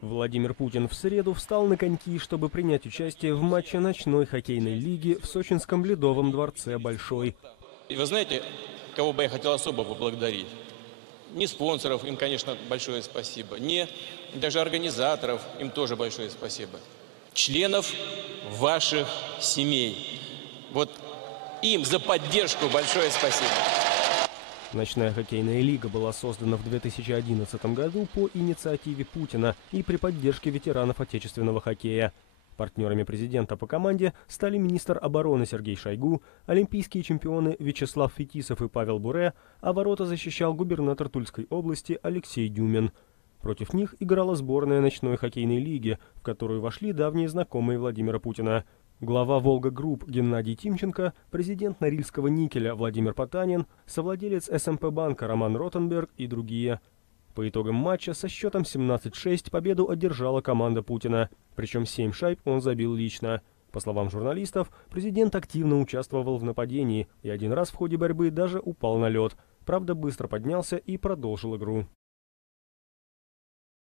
Владимир Путин в среду встал на коньки, чтобы принять участие в матче ночной хоккейной лиги в сочинском Ледовом дворце «Большой». И вы знаете, кого бы я хотел особо поблагодарить? Не спонсоров, им, конечно, большое спасибо. Не даже организаторов, им тоже большое спасибо. Членов ваших семей. Вот им за поддержку большое спасибо. Ночная хоккейная лига была создана в 2011 году по инициативе Путина и при поддержке ветеранов отечественного хоккея. Партнерами президента по команде стали министр обороны Сергей Шойгу, олимпийские чемпионы Вячеслав Фетисов и Павел Буре, а ворота защищал губернатор Тульской области Алексей Дюмин. Против них играла сборная ночной хоккейной лиги, в которую вошли давние знакомые Владимира Путина. Глава «Волга Групп» Геннадий Тимченко, президент Норильского никеля Владимир Потанин, совладелец СМП банка Роман Ротенберг и другие. По итогам матча со счетом 17-6 победу одержала команда Путина, причем 7 шайб он забил лично. По словам журналистов, президент активно участвовал в нападении и один раз в ходе борьбы даже упал на лед. Правда, быстро поднялся и продолжил игру.